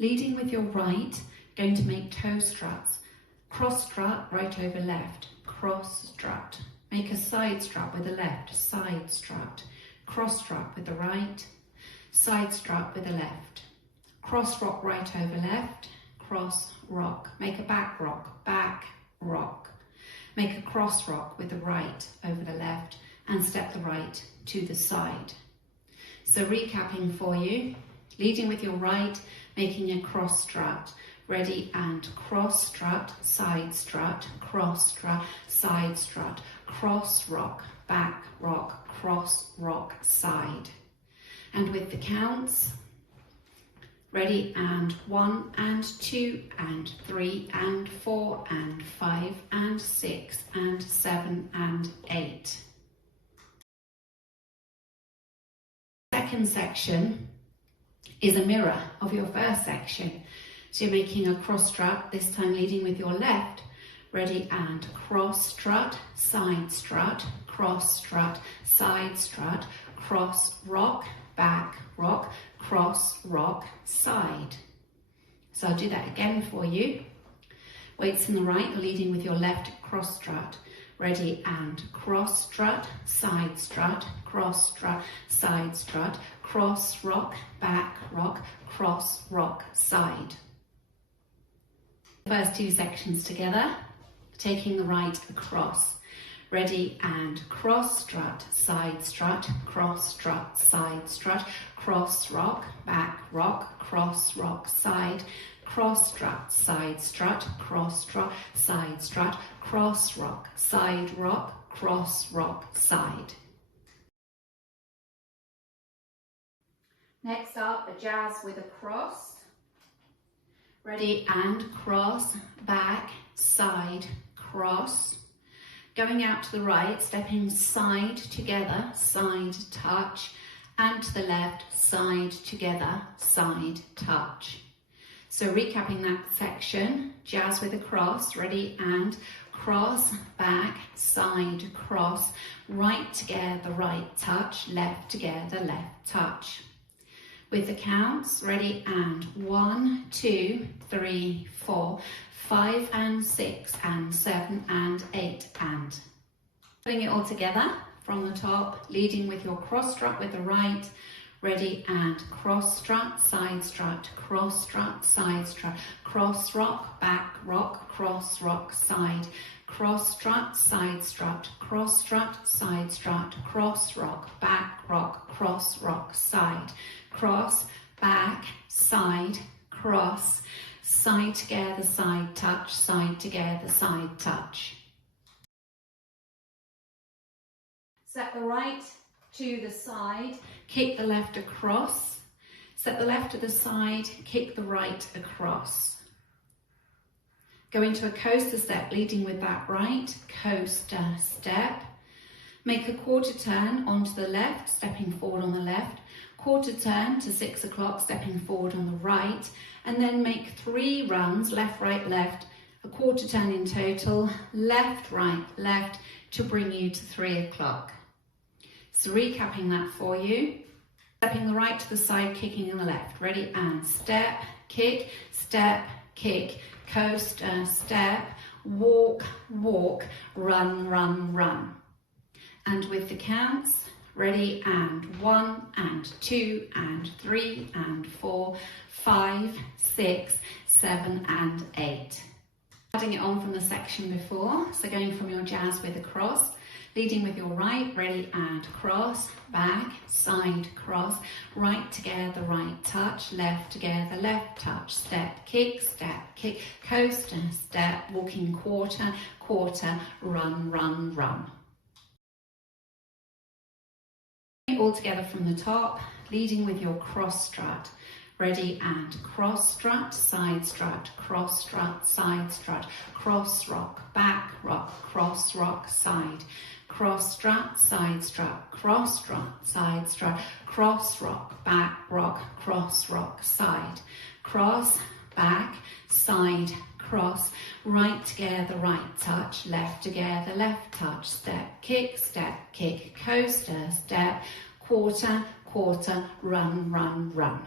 Leading with your right, going to make toe struts. Cross strut, right over left, cross strut. Make a side strut with the left, side strut. Cross strut with the right, side strut with the left. Cross rock right over left, cross rock. Make a back rock. Make a cross rock with the right over the left and step the right to the side. So recapping for you, leading with your right, making a cross strut. Ready, and cross strut, side strut, cross strut, side strut, cross rock, back rock, cross rock, side. And with the counts, ready, and 1 and 2 and 3 and 4 and 5 and 6 and 7 and 8. Second section is a mirror of your first section. So you're making a cross strut, this time leading with your left. Ready, and cross strut, side strut, cross strut, side strut, cross rock, back rock, cross rock, side. So I'll do that again for you. Weights in the right, leading with your left cross strut. Ready, and cross strut, side strut, cross strut, side strut, cross rock, back rock, cross rock, side. First two sections together, taking the right across. Ready, and cross strut, side strut, cross strut, side strut, cross rock, back rock, cross rock, side, cross strut, side strut, cross strut, side strut, cross rock, side rock, cross rock, side. Next up, a jazz with a cross. Ready, and cross, back, side, cross. Going out to the right, stepping side together, side touch, and to the left, side together, side touch. So recapping that section, jazz with a cross, ready, and cross, back, side, cross, right together, right touch, left together, left touch. With the counts, ready, and 1, 2, 3, 4, 5 and 6 and 7 and 8 and. Putting it all together from the top, leading with your cross strut with the right. Ready, and cross strut, side strut, cross strut, side strut, cross rock, back rock, cross rock, side, cross strut, side strut, cross strut, side strut, cross rock, back rock, cross rock, side, cross, back, side, cross, side together, side touch, side together, side touch. Set the right to the side, kick the left across, set the left to the side, kick the right across. Go into a coaster step, leading with that right, coaster step. Make a quarter turn onto the left, stepping forward on the left, quarter turn to 6 o'clock, stepping forward on the right, and then make 3 runs, left, right, left, a quarter turn in total, left, right, left, to bring you to 3 o'clock. So recapping that for you, stepping the right to the side, kicking in the left. Ready, and step, kick, coaster, step, walk, walk, run, run, run. And with the counts, ready, and 1 and 2 and 3 and 4, 5, 6, 7 and 8. Adding it on from the section before, so going from your jazz with a cross, leading with your right, ready, and cross, back, side, cross, right together, right touch, left together, left touch, step, kick, coaster, step, walking quarter, quarter, run, run, run. All together from the top, leading with your cross strut. Ready, and cross strut, side strut, cross strut, side strut, cross rock, back rock, cross rock, side, cross strut, side strut, cross strut, side strut, cross rock, back rock, cross rock, side, cross, back, side, cross, right together, right touch, left together, left touch, step, kick, coaster, step, quarter, quarter, run, run, run.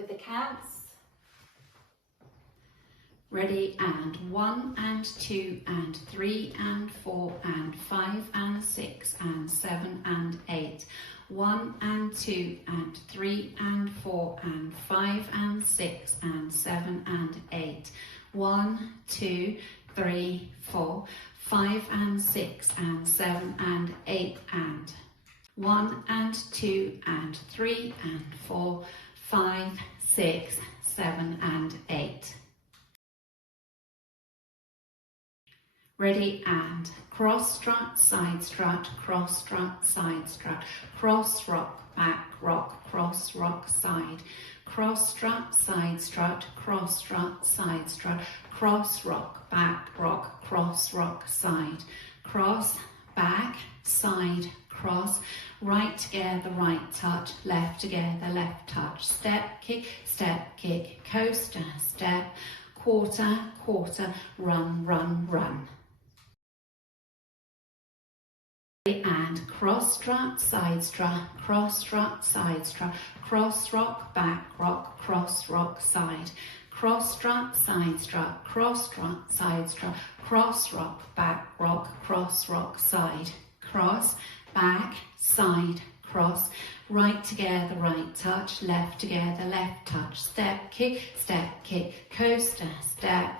with the counts. Ready, and 1 and 2 and 3 and 4 and 5 and 6 and 7 and 8. 1 and 2 and 3 and 4 and 5 and 6 and 7 and 8. 1, 2, 3, 4, 5 and 6 and 7 and 8 and 1 and 2 and 3 and 4, 5, 6, 7 and 8. Ready, and cross strut, side strut, cross strut, side strut, cross rock, back rock, cross rock, side, cross strut, side strut, cross strut, side strut, cross rock, back rock, cross rock, side, cross, back, side, cross, right together, right touch, left together, left touch, step, kick, coaster, step, quarter, quarter, run, run, run. And cross strut, side strut, cross strut, side strut, cross rock, back rock, cross rock, side, cross strut, side strut, cross strut, side strut, cross rock, back rock, cross rock, side, cross, back, side, cross, right together, right touch, left together, left touch, step, kick, coaster, step,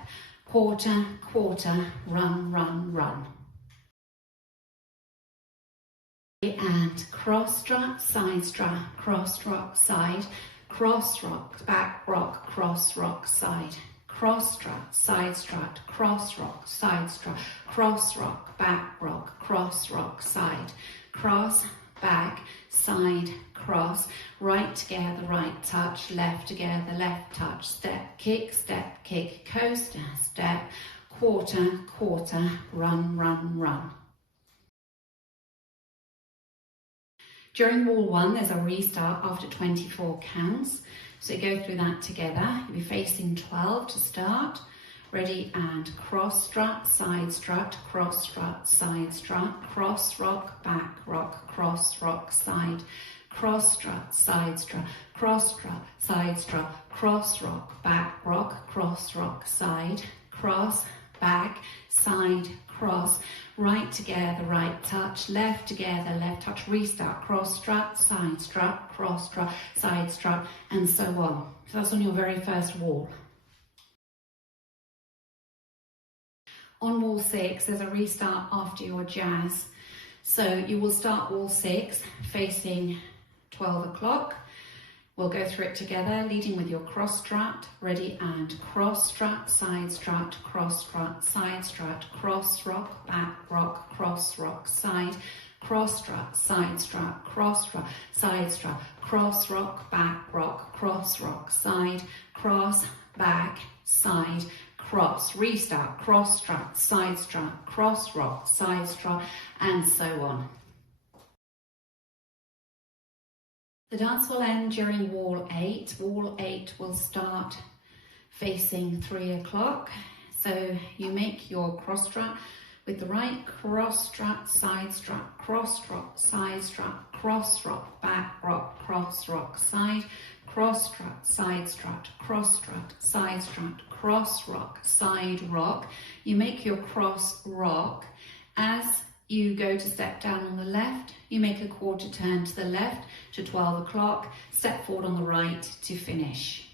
quarter, quarter, run, run, run. And cross strut, side strut, cross rock, side, cross rock, back rock, cross rock, side, cross strut, side strut, cross rock, side strut, cross rock, back rock, cross rock, side, cross, back, side, cross, right together, right touch, left together, left touch, step, kick, coaster, step, quarter, quarter, run, run, run. During wall 1, there's a restart after 24 counts. So go through that together. You'll be facing 12 to start. Ready, and cross strut, side strut, cross strut, side strut, cross rock, back rock, cross rock, side, cross strut, side strut, cross strut, side strut, cross rock, back rock, cross rock, side, cross, back, side, cross, right together, right touch, left together, left touch, restart, cross strut, cross strut, side strut, and so on. So that's on your very first wall. On wall 6, there's a restart after your jazz. So you will start wall 6 facing 12 o'clock. We'll go through it together, leading with your cross strut. Ready, and cross strut, cross strut, side strut, cross rock, back rock, cross rock, side, cross strut, cross strut, side strut, cross rock, back rock, cross rock, side, cross, back, side, cross, restart, cross strut, cross rock, side strut, and so on. The dance will end during wall 8. Wall 8 will start facing 3 o'clock. So you make your cross strut with the right, cross strut, cross rock, side strut, cross rock, back rock, cross rock, side, cross strut, cross strut, side strut, cross rock, side rock. You make your cross rock. As you go to step down on the left, you make a quarter turn to the left to 12 o'clock, step forward on the right to finish.